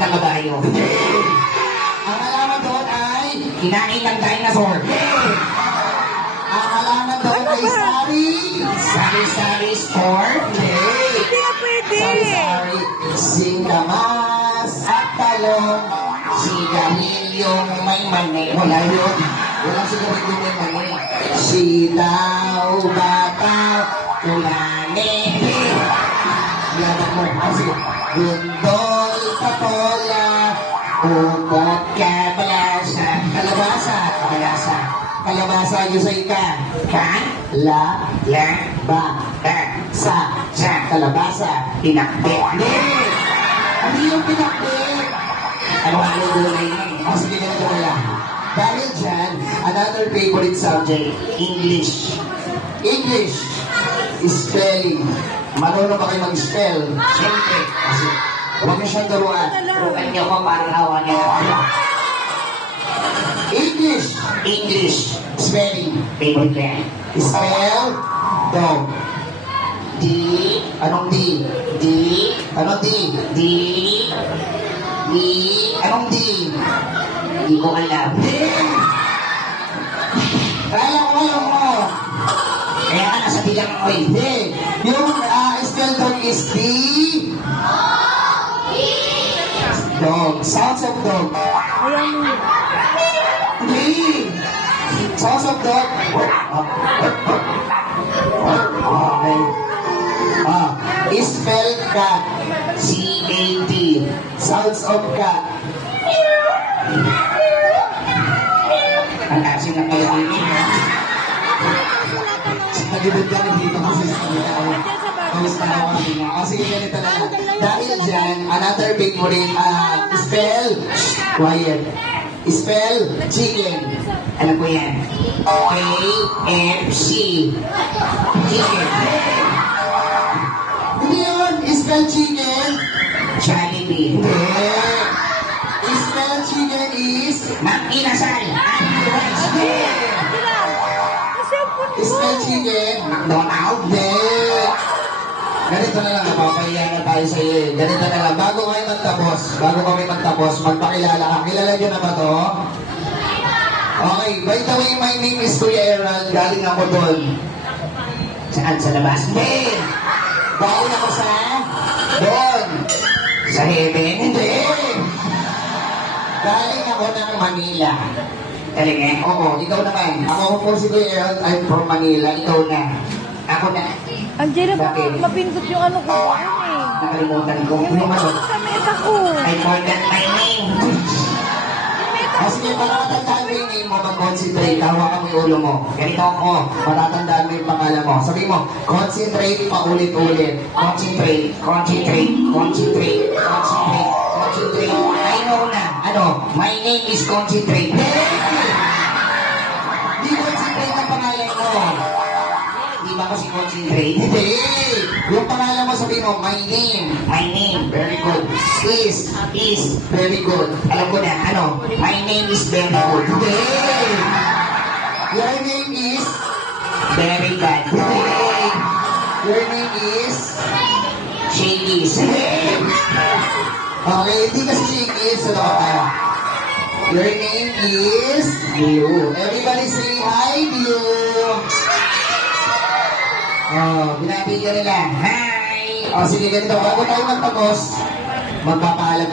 ng kabayo. Ang halaman doon ay... Kinain ng dinosaur. Ang halaman doon ay sari. Sari-sari store. Hindi na pwede. Sari-sari. Singkamas at talong. Sigarilyong may mani. Wala yun. Walang sigarilyo may mani. Sitaw, bataw, Kulani. Yaman mo. Ah, sige. Patola, Upot kabalasa. kalabasa. Kabalasa. Kalabasa, yusay ka. Kan. La, La. ba, Ka. sa, Sa. kalabasa. Tinakbe. Hindi! Ano yung pinakbit? Ano ang gulay mo? O sige, na lang. Dahil dyan, another favorite subject, English. English. Spelling. Marunong ba kayo mag-spell? Siyempre. Kasi, huwag niyo siyang turuan. Turukan niyo ko parang awa niya ako. English. English. Spelling. Favorite ko yan. Spell, dog. D. Anong D? D. Anong D? D. D. Anong D? Hindi ko alam. D! Kaya ko alam mo. Kaya ka nasa bilang ko eh. D. Yung uh, spell dog is D. Dog. Sounds of dog. Mo. D. Sounds of dog. Okay. Ah, spell cat. C-A-T. Sounds of cat. Ang asin ng kalabini niya. Nagibig ka dito kasi sa. Kamusta na ako sige, ganito na. Dahil dyan, another favorite, uh, spell, quiet. Spell, chicken. Alam ko yan. K-F-C. Chicken. Hindi yun, spell chicken. Jollibee. Hindi. Spell chicken is, Mag-inasal. Spell chicken. McDonald. Ganito na lang, napapahiya na tayo sa iyo. eh. Ganito na lang, bago kami magtapos, bago kami magtapos, magpakilala ka. Kilala niyo na ba to? Okay, by the way, my name is Kuya Errol. Galing ako doon. Saan? Sa labas? Hindi! Galing ako sa... Doon! Sa heaven? Hindi! Galing ako ng Manila. Talaga? Oo, ikaw naman. Ako po si Kuya Errol. I'm from Manila. Ikaw na. Ako na. Angela, baka Bakit? mapindot yung ano ko. Eh. Nakalimutan ko. Yung Yung ano? sa meta ko. I forgot my name. O sige, para matandaan mo yung name mo, mag-concentrate. Hawakan mo yung ulo mo. Ganito ako. Matatandaan mo yung pangalan mo. Sabi mo, concentrate paulit-ulit. Concentrate, concentrate, concentrate, concentrate, concentrate. I know na. Ano? My name is Concentrate. Hindi concentrate ang pangalan mo. Ba ako si Concentrate? Hindi. Yung pangalan mo, sabi mo, my name. My name, Very good. Is. is, Very good. alam ko na, ano? My name is very good. Hindi. Your name is. Very bad. Hindi. Your name is. Shaggy's. Okay, hindi kasi si is. Ano ka tayo? Your name is. Blue. Everybody say hi, Blue. Oh, Binabigyan nila. Hi! Oh, sige, ganito. Bago tayo magtapos, magpapaalam